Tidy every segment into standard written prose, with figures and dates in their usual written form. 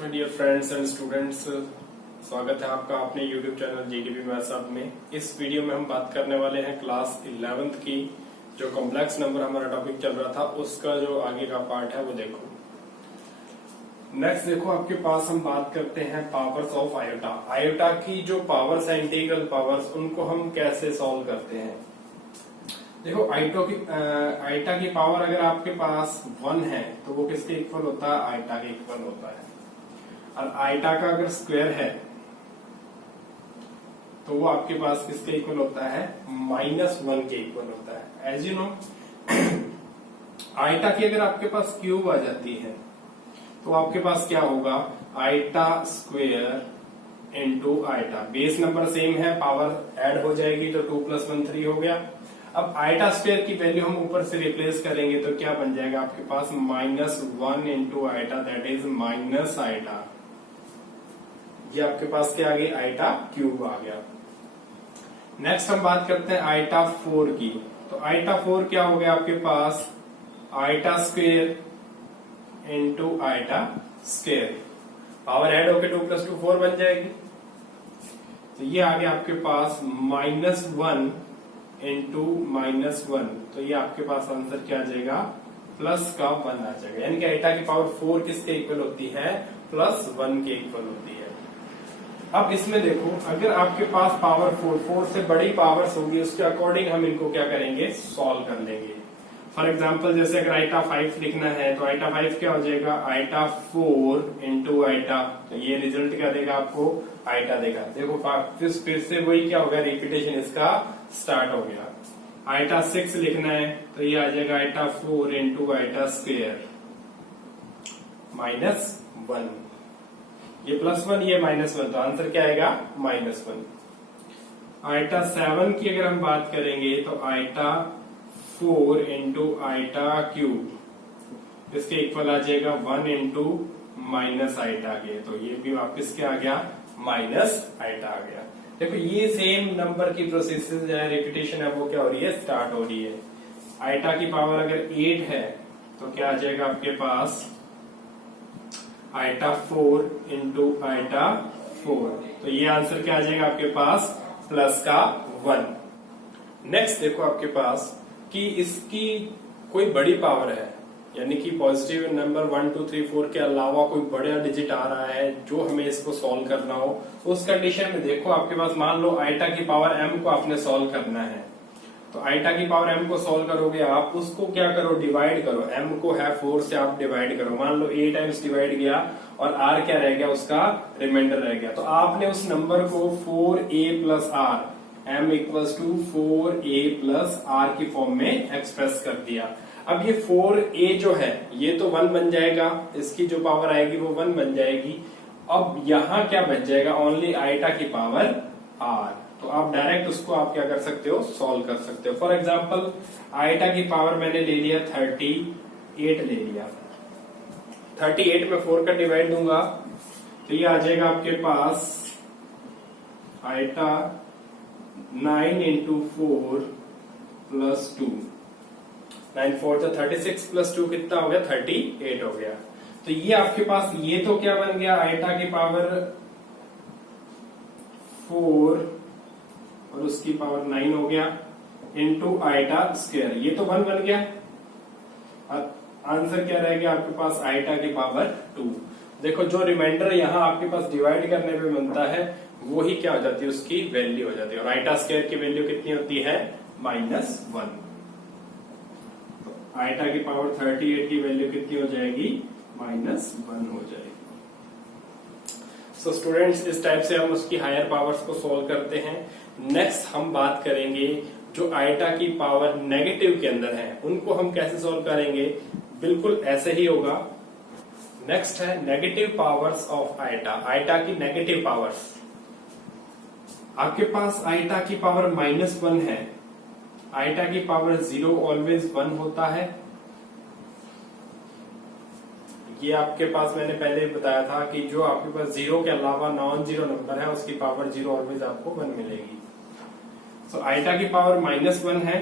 My dear friends and students, स्वागत है आपका अपने YouTube channel GDP maths hub में। इस वीडियो में हम बात करने वाले हैं क्लास 11th की जो कॉम्प्लेक्स नंबर हमारा टॉपिक चल रहा था उसका जो आगे का पार्ट है वो देखो। नेक्स्ट देखो, आपके पास हम बात करते हैं पावर्स ऑफ आयोटा। आयोटा की जो पावर्स है, इंटीग्रल पावर्स, उनको हम कैसे सॉल्व करते हैं। देखो, आइटा की पावर अगर आपके पास 1 है तो वो किसके इक्वल होता है, आइटा के इक्वल होता है। और आइटा का अगर स्क्वायर है तो वो आपके पास किसके इक्वल होता है, -1 के इक्वल होता है। एज यू नो, आइटा की अगर आपके पास क्यूब आ जाती है तो आपके पास क्या होगा, iota square into iota. Base number same है, पावर ऐड हो जाएगी तो 2 + 1 3 हो गया। अब आइटा स्क्वायर की वैल्यू हम ऊपर से रिप्लेस करेंगे तो क्या बन जाएगा आपके पास, -1 into iota, that is minus iota. ये आपके पास क्या आ गई, आइटा क्यूब आ गया। नेक्स्ट हम बात करते हैं आइटा 4 की। तो आइटा 4 क्या हो गया आपके पास, iota square into iota square. Power add होकर 2 + 2 4 बन जाएगी। तो ये आ गया आपके पास -1 इंटू -1। तो ये आपके पास आंसर क्या आ जाएगा, +1 आ जाएगा। यानी कि आइटा की पावर 4 किसके इक्वल होती है, +1 के इक्वल होती है। अब इसमें देखो, अगर आपके पास पावर 4 से बड़ी पावर्स होगी उसके अकॉर्डिंग हम इनको क्या करेंगे, सॉल्व कर लेंगे। फॉर एग्जाम्पल, जैसे अगर आइटा 5 लिखना है तो आइटा 5 क्या हो जाएगा, आइटा 4 इंटू आइटा। तो ये रिजल्ट क्या देगा आपको, आइटा देगा। देखो फिर से वही क्या होगा, रिपीटेशन इसका स्टार्ट हो गया। आइटा 6 लिखना है तो ये आ जाएगा आइटा 4 इंटू आइटा स्क्वायर -1। ये +1, ये -1, तो आंसर क्या आएगा, -1। आइटा 7 की अगर हम बात करेंगे तो आइटा 4 इंटू आइटा क्यूब, इसके इक्वल आ जाएगा 1 इंटू माइनस आइटा के। तो ये भी वापस क्या आ गया, माइनस आइटा आ गया। देखो, ये सेम नंबर की प्रोसेस है, रिपीटेशन है, वो क्या हो रही है, स्टार्ट हो रही है। आइटा की पावर अगर 8 है तो क्या आ जाएगा आपके पास, आइटा 4 इंटू आइटा 4। तो ये आंसर क्या आ जाएगा आपके पास, +1। नेक्स्ट देखो आपके पास कि इसकी कोई बड़ी पावर है, यानी कि पॉजिटिव नंबर 1 2 3 4 के अलावा कोई बड़ा डिजिट आ रहा है जो हमें इसको सॉल्व करना हो। उस कंडीशन में देखो आपके पास, मान लो आइटा की पावर m को आपने सॉल्व करना है। तो आइटा की पावर m को सॉल्व करोगे आप, उसको क्या करो, डिवाइड करो। m को है 4 से आप डिवाइड करो। मान लो a टाइम्स डिवाइड गया और r क्या रह गया, उसका रिमाइंडर रह गया। तो आपने उस नंबर को 4a + r, m = 4a + r की फॉर्म में एक्सप्रेस कर दिया। अब ये 4a जो है ये तो 1 बन जाएगा, इसकी जो पावर आएगी वो 1 बन जाएगी। अब यहाँ क्या बच जाएगा, ओनली आइटा की पावर r। तो आप डायरेक्ट उसको आप क्या कर सकते हो, सॉल्व कर सकते हो। फॉर एग्जाम्पल, आइटा की पावर मैंने ले लिया 38 ले लिया। 38 में 4 का डिवाइड दूंगा तो ये आ जाएगा आपके पास आइटा 9 इंटू 4 + 2। 9 4 तो 36 + 2 कितना हो गया, 38 हो गया। तो ये आपके पास, ये तो क्या बन गया, आइटा की पावर 4 और उसकी पावर 9 हो गया इंटू आइटा स्क्वायर, ये तो 1 बन गया। आंसर क्या रह गया आपके पास, आइटा की पावर 2। देखो, जो रिमाइंडर यहाँ आपके पास डिवाइड करने पे बनता है वो ही क्या हो जाती है, उसकी वैल्यू हो जाती है। और आइटा स्क्वायर की वैल्यू कितनी होती है, -1। तो आइटा की पावर 38 की वैल्यू कितनी हो जाएगी, -1 हो जाएगी। सो स्टूडेंट्स, इस टाइप से हम उसकी हायर पावर्स को सोल्व करते हैं। नेक्स्ट हम बात करेंगे जो आइटा की पावर नेगेटिव के अंदर है उनको हम कैसे सोल्व करेंगे। बिल्कुल ऐसे ही होगा। नेक्स्ट है negative powers of iota. Iota की नेगेटिव पावर्स, आपके पास आइटा की पावर -1 है। आइटा की पावर 0 ऑलवेज 1 होता है। ये आपके पास मैंने पहले बताया था कि जो आपके पास 0 के अलावा नॉन जीरो नंबर है उसकी पावर 0 ऑलवेज आपको 1 मिलेगी। तो आइटा की पावर -1 है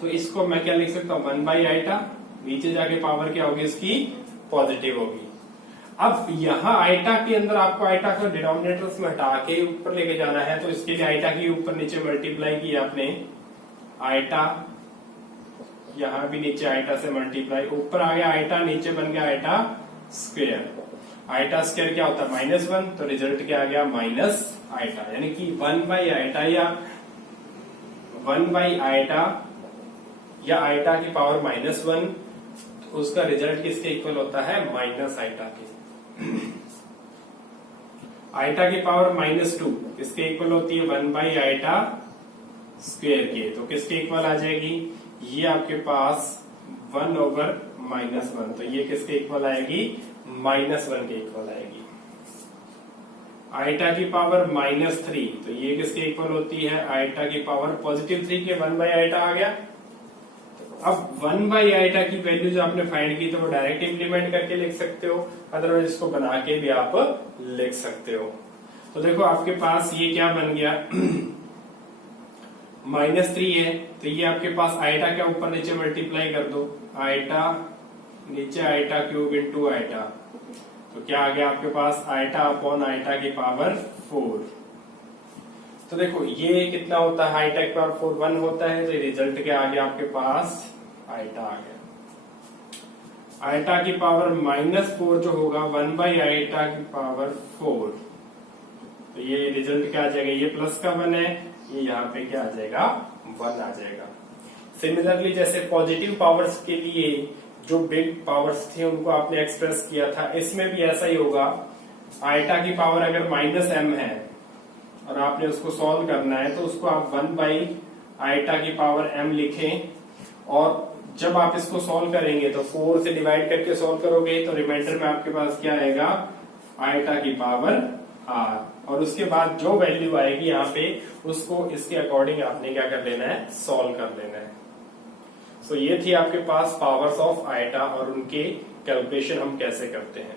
तो इसको मैं क्या लिख सकता हूँ, 1 बाई आइटा। नीचे जाके पावर क्या होगी इसकी, पॉजिटिव होगी। अब यहाँ आइटा के अंदर आपको आइटा को डिनोमिनेटर्स में हटा के ऊपर लेके जाना है, तो इसके लिए आइटा की ऊपर नीचे मल्टीप्लाई किया आपने, आइटा यहाँ भी नीचे आइटा से मल्टीप्लाई, ऊपर आ गया आइटा, नीचे बन गया आइटा स्क्वायर। आइटा स्क्वायर क्या होता है -1, तो रिजल्ट क्या आ गया माइनस आइटा, यानी कि 1/आइटा या 1/आइटा या आइटा की पावर -1, तो उसका रिजल्ट किसके इक्वल होता है माइनस आइटा के। आइटा की पावर -2 किसके इक्वल होती है 1/आइटा स्क्वायर के, तो किसके इक्वल आ जाएगी, ये आपके पास 1/-1, तो ये किसके इक्वल आएगी -1 के इक्वल आएगी। आइटा की पावर -3, तो ये किसके इक्वल होती है आइटा की पावर +3 के 1/आइटा आ गया। अब 1/आइटा की वैल्यू जो आपने फाइंड की तो वो डायरेक्ट इंप्लीमेंट करके लिख सकते हो, अदरवाइज इसको बना के भी आप लिख सकते हो। तो देखो आपके पास ये क्या बन गया -3 है, तो ये आपके पास आइटा के ऊपर नीचे मल्टीप्लाई कर दो, आइटा नीचे आइटा क्यूब इंटू आइटा, तो क्या आ गया आपके पास आइटा अपॉन आइटा की पावर 4। तो देखो ये कितना होता है आइटा की पावर 4 1 होता है, तो रिजल्ट क्या आ गया आपके पास आइटा आ गया। आइटा की पावर -4 जो होगा 1/आइटा की पावर 4, तो ये रिजल्ट क्या आ जाएगा, ये प्लस का 1 है, ये यहाँ पे क्या आ जाएगा 1 आ जाएगा। सिमिलरली जैसे पॉजिटिव पावर्स के लिए जो बिग पावर्स थे उनको आपने एक्सप्रेस किया था, इसमें भी ऐसा ही होगा। आइटा की पावर अगर -m है और आपने उसको सॉल्व करना है, तो उसको आप 1/आइटा की पावर m लिखें, और जब आप इसको सॉल्व करेंगे तो 4 से डिवाइड करके सॉल्व करोगे, तो रिमाइंडर में आपके पास क्या आएगा आइटा की पावर r, और उसके बाद जो वैल्यू आएगी यहाँ पे उसको इसके अकॉर्डिंग आपने क्या कर लेना है सॉल्व कर लेना है। सो ये थी आपके पास पावर्स ऑफ आइटा और उनके कैलकुलेशन हम कैसे करते हैं।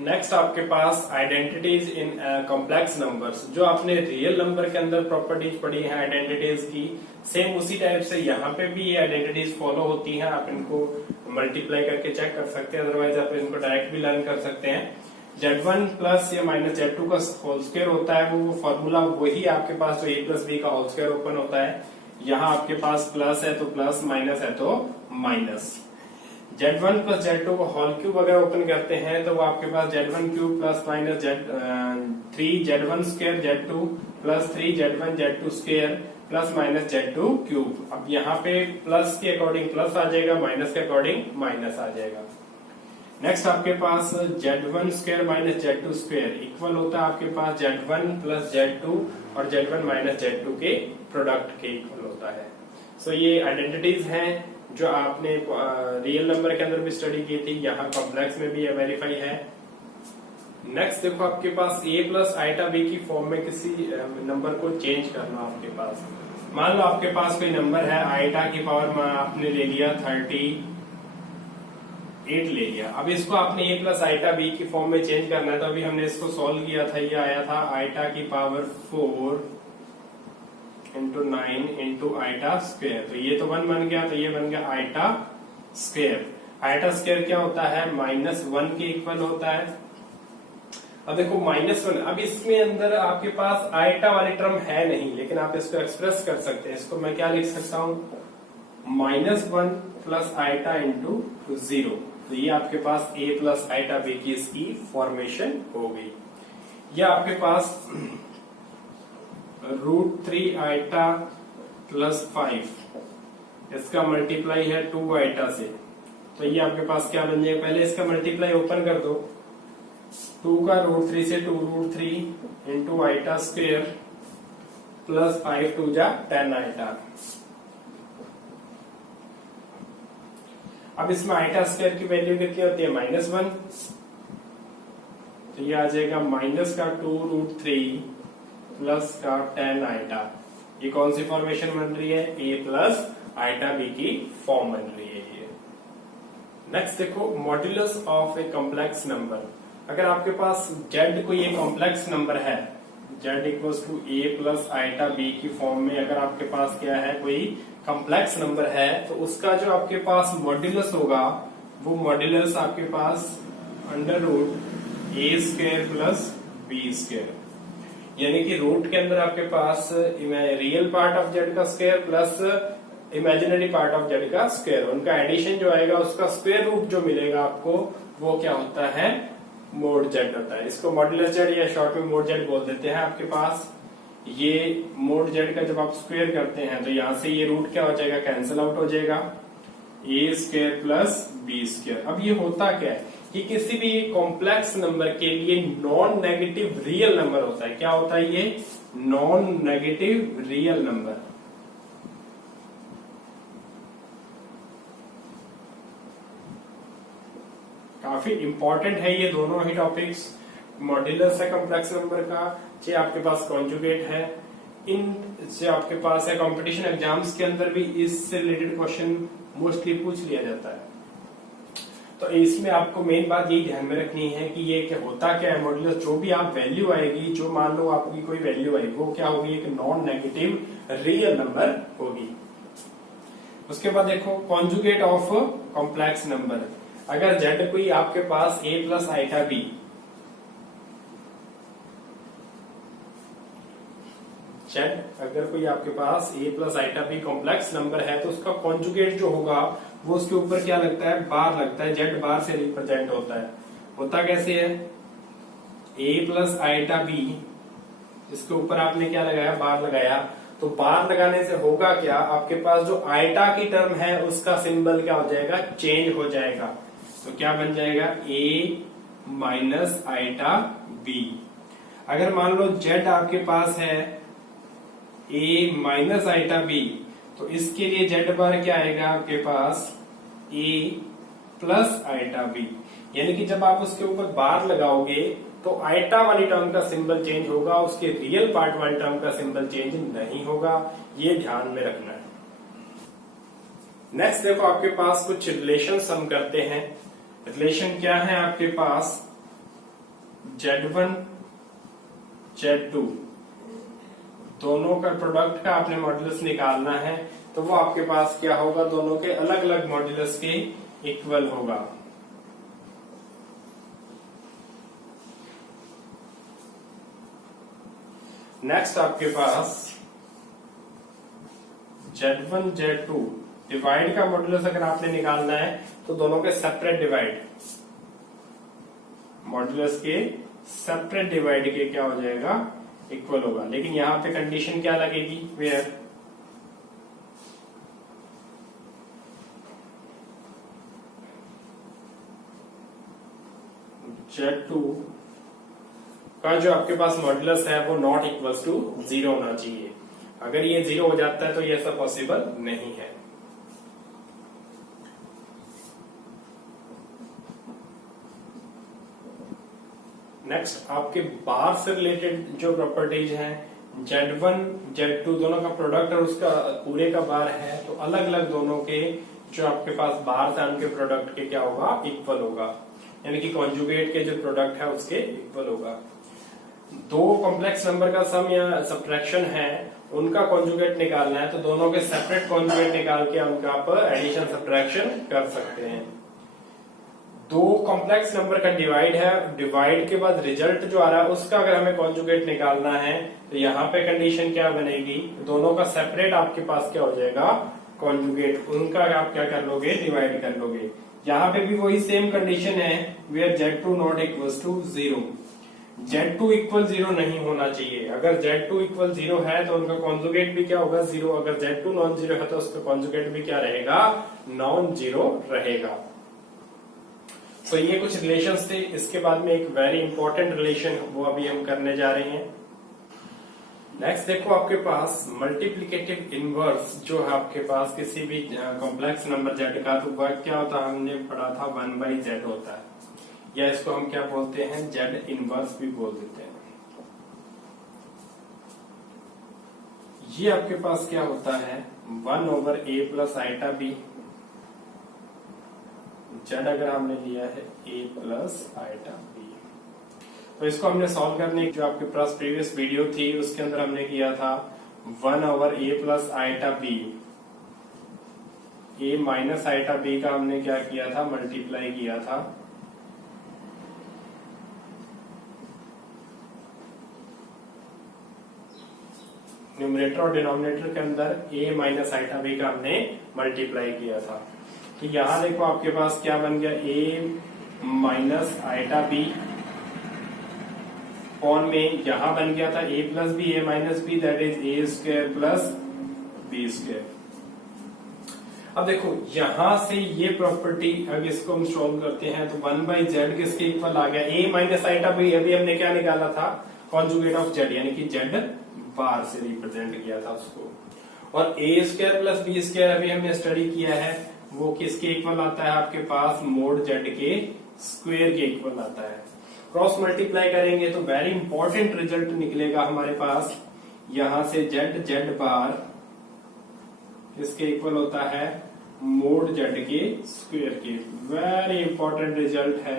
नेक्स्ट आपके पास आइडेंटिटीज इन कॉम्प्लेक्स नंबर्स, जो आपने रियल नंबर के अंदर प्रॉपर्टीज पढ़ी है आइडेंटिटीज की, सेम उसी टाइप से यहाँ पे भी ये आइडेंटिटीज फॉलो होती हैं। आप इनको मल्टीप्लाई करके चेक कर सकते हैं, अदरवाइज आप इनको डायरेक्ट भी लर्न कर सकते हैं। Z1 प्लस या -Z2 का होल स्क्वायर होता है, वो फॉर्मूला वही आपके पास जो a + b का होल स्क्वायर ओपन होता है। यहाँ आपके पास प्लस है तो प्लस, माइनस है तो माइनस। Z1 + Z2 को होल क्यूब अगर ओपन करते हैं तो वो आपके पास Z1 cube plus minus 3Z1 square Z2 plus 3Z1 Z2 square plus minus Z2 cube. अब यहाँ पे प्लस के अकॉर्डिंग प्लस आ जाएगा, माइनस के अकॉर्डिंग माइनस आ जाएगा। नेक्स्ट आपके पास Z1 square minus Z2 square equal होता है आपके पास Z1 + Z2 और Z1 - Z2 के प्रोडक्ट के इक्वल होता है। सो ये आइडेंटिटीज हैं जो आपने रियल नंबर के अंदर भी स्टडी की थी, यहाँ कॉम्प्लेक्स में भी वेरीफाई है। नेक्स्ट देखो आपके पास a + आइटा b की फॉर्म में किसी नंबर को चेंज करना आपके पास। मान लो आपके पास कोई नंबर है, आइटा की पावर में आपने ले लिया 38 ले लिया। अब इसको आपने a + आइटा b की फॉर्म में चेंज करना है, तो अभी हमने इसको सॉल्व किया था, ये आया था आइटा की पावर 4 × 9 × आइटा स्क्वायर, तो ये तो 1 बन गया, तो ये बन गया आइटा स्क्वायर। आइटा स्क्वायर क्या होता है -1 के इक्वल होता है। अब देखो -1, अब इसमें अंदर आपके पास आइटा वाली टर्म है नहीं, लेकिन आप इसको एक्सप्रेस कर सकते हैं। इसको मैं क्या लिख सकता हूं -1 + आइटा × 0, तो ये आपके पास a + आइटा b की इसकी फॉर्मेशन हो गई। ये आपके पास √3 आइटा + 5, इसका मल्टीप्लाई है 2 आइटा से, तो ये आपके पास क्या बन जाएगा, पहले इसका मल्टीप्लाई ओपन कर दो, 2 का √3 से 2 √3 × आइटा स्क्वायर प्लस 5 2 जा 10 आइटा। अब इसमें आइटा स्क्वायर की वैल्यू कितनी होती है -1, तो ये आ जाएगा माइनस का 2 √3 प्लस का 10 आइटा। ये कौन सी फॉर्मेशन बन रही है, a + आइटा b की फॉर्म बन रही है ये। नेक्स्ट देखो modulus of a complex number. अगर आपके पास z कोई एक कॉम्प्लेक्स नंबर है, z = a + आइटा b की फॉर्म में अगर आपके पास क्या है कोई कॉम्प्लेक्स नंबर है, तो उसका जो आपके पास मॉड्यूलस होगा वो मॉड्यूलस आपके पास अंडर रूट ए स्क्वायर प्लस बी स्क्वायर, यानी कि रूट के अंदर आपके पास रियल पार्ट ऑफ जेड का square plus imaginary part of Z का स्क्वायर, उनका एडिशन जो आएगा उसका स्क्वायर रूट जो मिलेगा आपको वो क्या होता है, मोड जेड होता है। इसको मॉड्यूलस जेड या शॉर्ट में मोड जेड बोल देते हैं। आपके पास ये मोड जेड का जब आप स्क्वायर करते हैं तो यहां से ये रूट क्या हो जाएगा, कैंसिल आउट हो जाएगा, ए स्क्वायर प्लस बी स्क्वायर। अब ये होता क्या है कि किसी भी कॉम्प्लेक्स नंबर के लिए नॉन नेगेटिव रियल नंबर होता है। क्या होता है ये, नॉन नेगेटिव रियल नंबर। काफी इंपॉर्टेंट है ये दोनों ही टॉपिक्स, मॉड्यूलस है कॉम्प्लेक्स नंबर का, चाहे आपके पास कॉन्जुगेट है, इन से आपके पास है कंपटीशन एग्जाम्स के अंदर भी इससे रिलेटेड क्वेश्चन मोस्टली पूछ लिया जाता है। तो इसमें आपको मेन बात यही ध्यान में रखनी है कि ये क्या होता क्या है, मॉड्यूलस जो भी आप वैल्यू आएगी, जो मान लो आपकी कोई वैल्यू आएगी वो क्या होगी, एक नॉन नेगेटिव रियल नंबर होगी। उसके बाद देखो कॉन्जुगेट ऑफ कॉम्प्लेक्स नंबर, अगर जेड कोई आपके पास a plus iota b, z अगर कोई आपके पास a plus iota b complex number है तो उसका कॉन्जुगेट जो होगा वो उसके ऊपर क्या लगता है, बार लगता है, जेड बार से रिप्रेजेंट होता है। होता कैसे है, ए प्लस आइटा बी, इसके ऊपर आपने क्या लगाया, बार लगाया, तो बार लगाने से होगा क्या, आपके पास जो आइटा की टर्म है उसका सिंबल क्या हो जाएगा, चेंज हो जाएगा। तो क्या बन जाएगा, ए माइनस आइटा बी। अगर मान लो जेड आपके पास है ए माइनस आइटा बी, तो इसके लिए जेड बार क्या आएगा आपके पास, ए प्लस आइटा बी। यानी कि जब आप उसके ऊपर बार लगाओगे तो आइटा वाली टर्म का सिंबल चेंज होगा, उसके रियल पार्ट वाली टर्म का सिंबल चेंज नहीं होगा, ये ध्यान में रखना है। नेक्स्ट देखो आपके पास कुछ रिलेशन हम करते हैं। रिलेशन क्या है आपके पास, Z1 Z2 दोनों का प्रोडक्ट का आपने मॉड्यूलस निकालना है, तो वो आपके पास क्या होगा, दोनों के अलग अलग मॉड्यूलस के इक्वल होगा। नेक्स्ट आपके पास Z1 Z2 डिवाइड का मॉड्यूलस अगर आपने निकालना है तो दोनों के सेपरेट डिवाइड, मॉड्यूलस के सेपरेट डिवाइड के क्या हो जाएगा, इक्वल होगा। लेकिन यहां पे कंडीशन क्या लगेगी, वेयर Z2 का जो आपके पास मॉड्यूलस है वो नॉट इक्वल्स टू 0 होना चाहिए। अगर ये 0 हो जाता है तो ये सब पॉसिबल नहीं है। नेक्स्ट आपके बार से रिलेटेड जो प्रॉपर्टीज हैं, Z1 Z2 दोनों का प्रोडक्ट और उसका पूरे का बार है, तो अलग अलग दोनों के जो आपके पास बार था उनके प्रोडक्ट के क्या होगा, इक्वल होगा। यानी कि कॉन्जुगेट के जो प्रोडक्ट है उसके इक्वल होगा। दो कॉम्प्लेक्स नंबर का सम या सब्ट्रैक्शन है, उनका कॉन्जुगेट निकालना है तो दोनों के सेपरेट कॉन्जुगेट निकाल के उनका आप एडिशन सब्ट्रैक्शन कर सकते हैं। दो कॉम्प्लेक्स नंबर का डिवाइड है, डिवाइड के बाद रिजल्ट जो आ रहा है उसका अगर हमें कॉन्जुगेट निकालना है तो यहाँ पे कंडीशन क्या बनेगी, दोनों का सेपरेट आपके पास क्या हो जाएगा, कॉन्जुगेट, उनका आप क्या कर लोगे, डिवाइड कर लोगे। यहाँ पे भी वही सेम कंडीशन है, where Z2 not equal to 0, Z2 equal 0 नहीं होना चाहिए। अगर Z2 इक्वल 0 है तो उनका कॉन्जुगेट भी क्या होगा, 0। अगर Z2 नॉन 0 है तो उसका कॉन्जुगेट भी क्या रहेगा, नॉन 0 रहेगा। तो ये कुछ रिलेशंस थे। इसके बाद में एक वेरी इंपॉर्टेंट रिलेशन वो अभी हम करने जा रहे हैं। नेक्स्ट देखो आपके पास मल्टीप्लिकेटिव इनवर्स जो है आपके पास किसी भी कॉम्प्लेक्स नंबर Z का, तो वह क्या होता है, हमने पढ़ा था 1/Z होता है, या इसको हम क्या बोलते हैं, Z इनवर्स भी बोल देते हैं। ये आपके पास क्या होता है, 1/A plus iota B, Z अगर हमने लिया है A प्लस आइटा बी। तो इसको हमने सॉल्व करने की जो आपके पास प्रीवियस वीडियो थी उसके अंदर हमने किया था 1/A plus iota B, A minus iota B का हमने क्या किया था, मल्टीप्लाई किया था न्यूमरेटर और डिनोमिनेटर के अंदर a माइनस आइटा b का हमने मल्टीप्लाई किया था। तो यहाँ देखो आपके पास क्या बन गया, a माइनस आइटा b कौन में यहाँ बन गया था a plus B A minus B, that is A square plus B square. अब देखो यहां से ये प्रॉपर्टी, अब इसको हम सॉल्व करते हैं तो 1/z किसके इक्वल आ गया, a माइनस आइटा b। अभी हमने क्या निकाला था, कॉन्जुगेट ऑफ z, यानी कि z बार से रिप्रेजेंट किया था उसको। और a square plus B square अभी हमने स्टडी किया है, वो किसके इक्वल आता है आपके पास, मोड z के स्क्वायर के इक्वल आता है। क्रॉस मल्टीप्लाई करेंगे तो वेरी इंपॉर्टेंट रिजल्ट निकलेगा हमारे पास, यहां से z बार इसके इक्वल होता है मोड z के स्क्वायर के। वेरी इंपॉर्टेंट रिजल्ट है,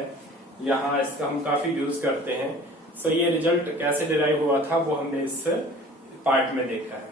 यहाँ इसका हम काफी यूज करते हैं। सो ये रिजल्ट कैसे डिराइव हुआ था वो हमने इस पार्ट में देखा है।